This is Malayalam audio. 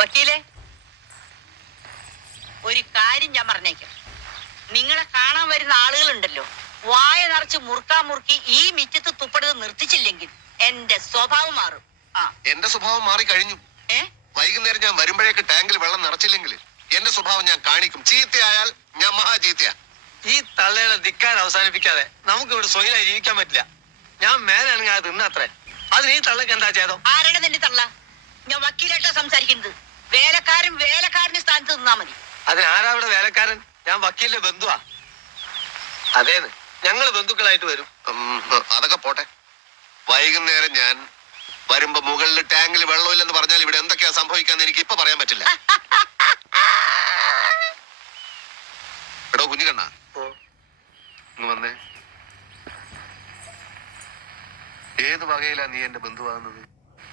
വക്കീലെ, ഒരു കാര്യം ഞാൻ പറഞ്ഞേക്കാം. നിങ്ങളെ കാണാൻ വരുന്ന ആളുകളുണ്ടല്ലോ, വായ നിറച്ച് മുറുക്കി ഈ മിറ്റത്ത് തുപ്പടുത് നിർത്തിച്ചില്ലെങ്കിൽ എന്റെ സ്വഭാവം മാറും. എന്റെ സ്വഭാവം മാറി കഴിഞ്ഞു. വൈകുന്നേരം ഞാൻ വരുമ്പോഴേക്ക് ടാങ്കിൽ വെള്ളം നിറച്ചില്ലെങ്കിൽ എന്റെ സ്വഭാവം ഞാൻ കാണിക്കും. ചീത്തയായാൽ ഞാൻ മഹാ ചീത്തയാ. ഈ തള്ളയുടെ ധിക്കാരം അവസാനിപ്പിക്കാതെ നമുക്ക് ഇവിടെ സ്വൈരായി ജീവിക്കാൻ പറ്റില്ല. ഞാൻ മേലാണെങ്കിൽ അത് തിന്നത്രേ. അതിന് ഈ തള്ളക്ക് എന്താ ചെയ്തോ? ആരാണ് നിന്റെ തള്ള? ഞാൻ വക്കീലായിട്ടാ സംസാരിക്കുന്നത്. വേലക്കാരന്റെ സ്ഥാനത്ത് നിന്നാ മതി. അതിനാരാ ഇവിടെ വേലക്കാരൻ? ഞാൻ വക്കീലിന്റെ ബന്ധുവാ. അതേന്ന്, ഞങ്ങള് ബന്ധുക്കളായിട്ട് വരും. അതൊക്കെ പോട്ടെ. വൈകുന്നേരം ഞാൻ വരുമ്പോ മുകളിൽ ടാങ്കിൽ വെള്ളമില്ലെന്ന് പറഞ്ഞാൽ ഇവിടെ എന്തൊക്കെയാ സംഭവിക്കാന്ന് എനിക്ക് ഇപ്പൊ പറയാൻ പറ്റില്ല. എടോ കുഞ്ഞുകണ്ണ, വന്നേ. ഏത് വകയിലാ നീ എന്റെ ബന്ധുവാകുന്നത്?